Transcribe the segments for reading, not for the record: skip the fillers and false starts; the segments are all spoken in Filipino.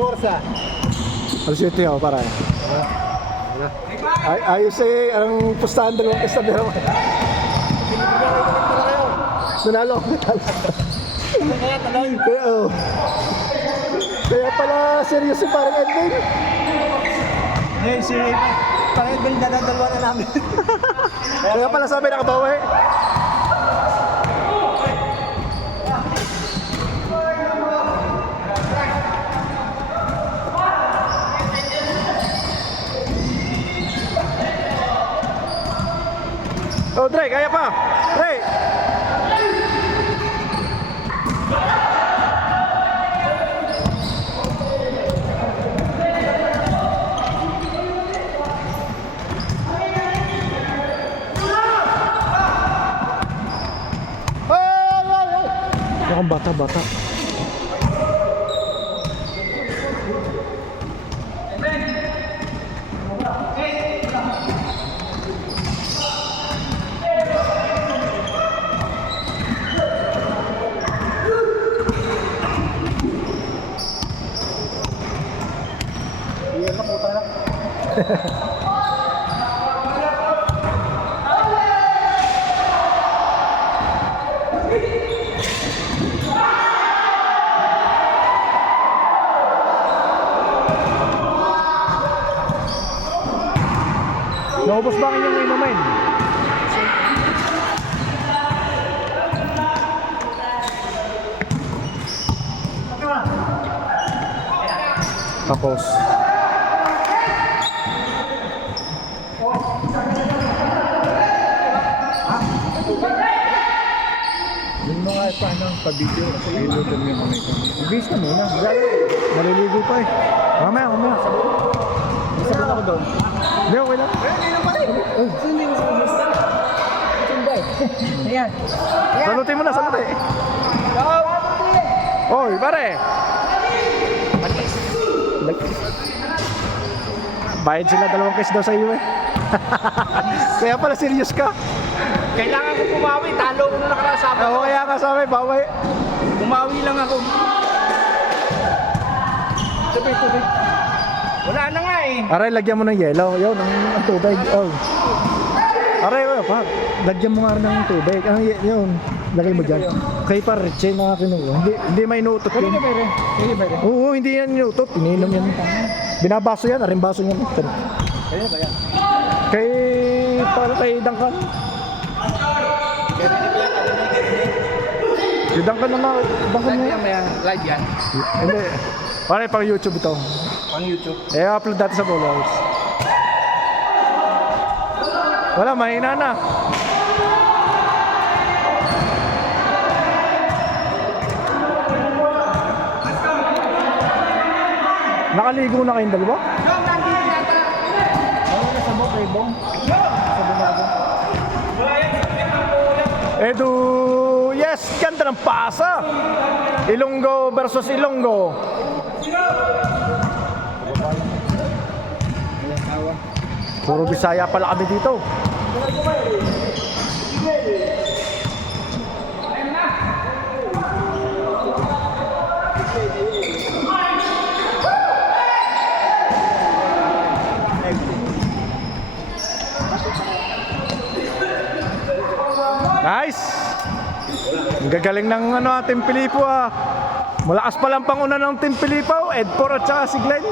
Forza. Alas 7 ako, para. Ayos eh, ang pustahan dalawang estabero. Nanalo ako. Kaya pala seryoso parang Edwin. Ngayon si parang Edwin dadalawa na namin. Kaya pala sabi nakabawi. Oh, Dre, kaya pa. Dre. Yung bata-bata. Iyan na puta na. Naubos ba ang inyong inumin? Tapos Yung mga paano pa-video kasi ilutin mo yung kamay ko. Ibis na muna. maliligo pa eh. Mamaya. Isa ako doon. Hindi, okay lang. Hindi naman eh. Hindi mo sa ibis. Sunday. Ayan. Salutin mo na, salutin. Oy, pare. Bayad sila 2 cash daw sa iyo eh. Kaya pala serious ka. Kailangan ko pumawi. Talo ko na nakarasama. Oo, kaya ka sabi, baway. Pumawi lang ako. Tuloy. Wala na nga eh. Aray, lagyan mo ng yelo. Yun, ang tubig. Oh. Aray, pa. Lagyan mo nga rin ng tubig. Yun. Lagay mo dyan. Kay pa, Richie na kinuha. Hindi may inuutot yun. Sige ba rin? Oo, hindi yan inuutot. Ininom yan. Binabaso yan. Arimbaso yan. Kaya ba yan? Kay Duncan. Si Duncan naman. Duncan Live mo. yan, may live yan. Hindi. Pare, pang YouTube ito. Pang YouTube. I-upload dati sa followers. Wala, mahina na. Nakaligo na kayong dalawa? Ano na sa bok kay Bong? Sa bumago. Edu, yes, ganda ng pasa. Ilonggo versus Ilonggo. Puro Bisaya pala kami dito. Nice! Ang gagaling ng Team Pilipo ah. Malakas pa lang panguna ng Team Pilipo, Edpor at saka si Glenn.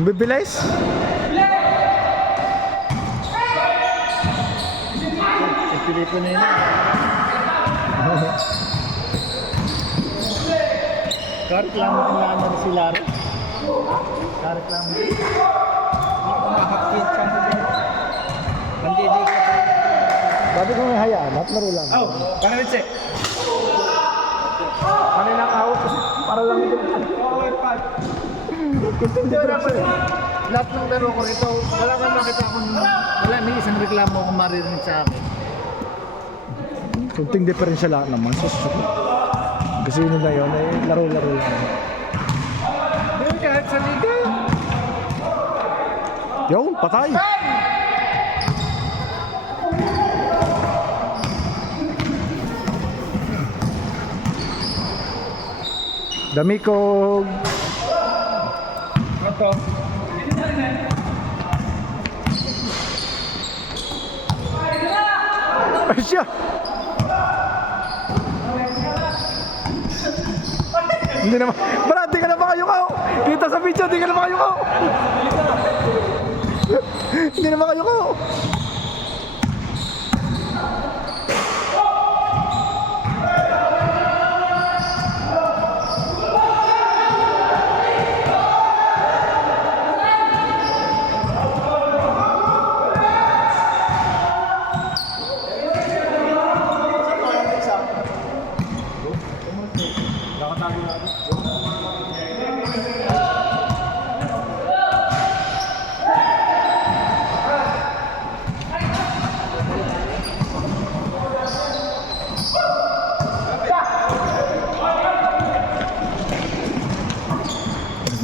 Bibilis. Si Pilipo na yun. Kareklamo din naman si Larry. Kareklamo din. Makakakit siya mo din. Nandidig ka. Sabi ko may hayaan at laro lang. Oh, Panalitse. Kaninang out para lang ito. Lahat ng laro ko rito, wala kang makita akong, wala, may isang reklamo akong maririnig sa akin. Kunting diferensya lang naman. Kasi yun na yun, ay laro-laro lang. Hindi kahit sa liga. Yun, patay. Dami ko. Ito. Ay siya. Hindi naman. Brad, di ka na makayukaw. Kita sa video, di ka na makayukaw. Hindi na makayukaw.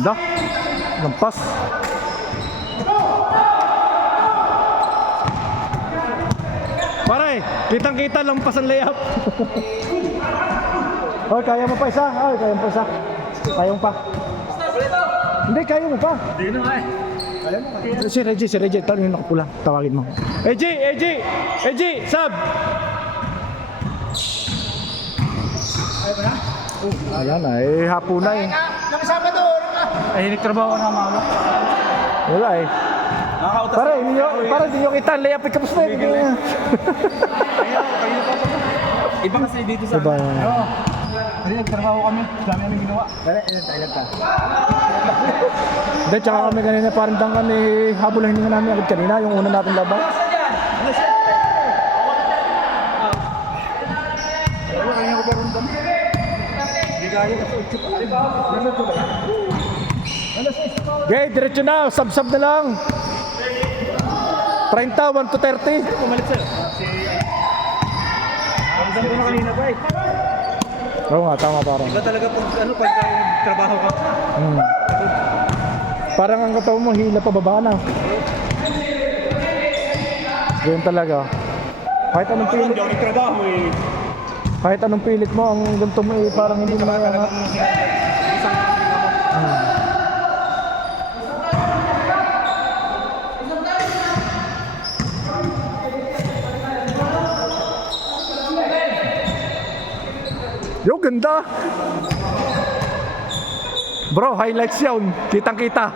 Ganda. Lampas. Pare, kitang-kita lampas ang layup. Oh, kaya mo pa isa. Oh, kaya mo pa isa. Kaya mo pa. Hindi, kaya mo pa. Hindi na eh. Si Reggie, tawagin mo nakapula. Tawagin mo. Eji, sub. Ayan na, hapon na eh. Nakasama doon. Ay, nagtrabaho na mga. Wala eh. Pare, hindi nyo kita. Layup, ikapos na yun. Iba kasi dito sa... Diba? Oo. Kasi nagtrabaho kami. Dami namin ginawa. Pero, ilan ka? Hindi, tsaka kami kanina parang dangkan eh. Habol lang hininga namin agad kanina. Yung una natin laban. Okay, diretso na. Sub-sub na lang. 30, 1 to 30. Pumalit sa'yo. Ang ganda na kanina ba eh. Oo nga, tama parang. Iba talaga pag trabaho ka. Parang ang katawan mo, hila pababa na. Ganyan talaga. Kahit anong pilit. Hindi ako nagtrabaho eh. Kahit anong pilit mo, ang ganito mo eh, parang hindi mo na. Yo, ganda! Bro, highlights yun. Kitang-kita.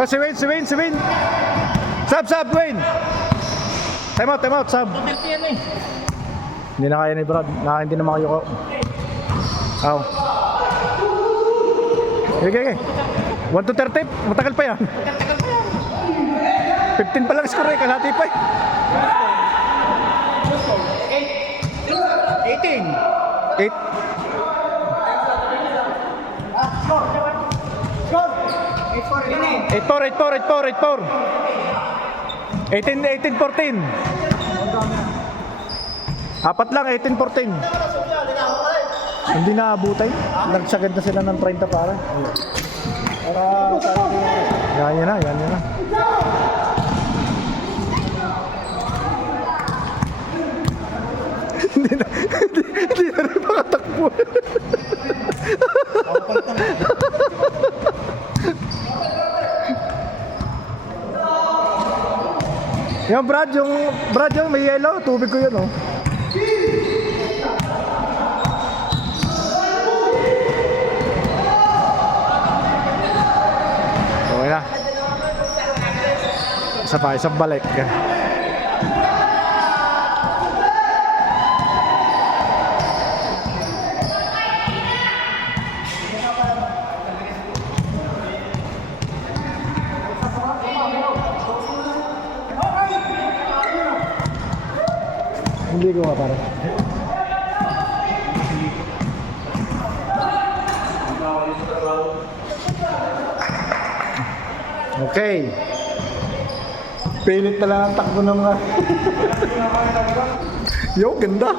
Oh, si Wayne. Sub, Wayne. Time out, sub. Hindi na kaya ni Brad. Hindi na makayuko. Aw. Okay. 1 to 30. Matagal pa yan. 15 pa lang score eh. Kalahati pa eh. 18. 8. 8-4. 18-14. Apat lang, 18-14. Hindi na abutay. Nagsagad na sila ng 30 para. Yan na. Hindi na rin makatakbo. Yung Brad, yung may yellow, tubig ko yun, oh. Okay na. Isa pa, isang balik. Hindi ko nga pare. Okay. Pilit na lang ang takbo ng mga... Yo, ganda.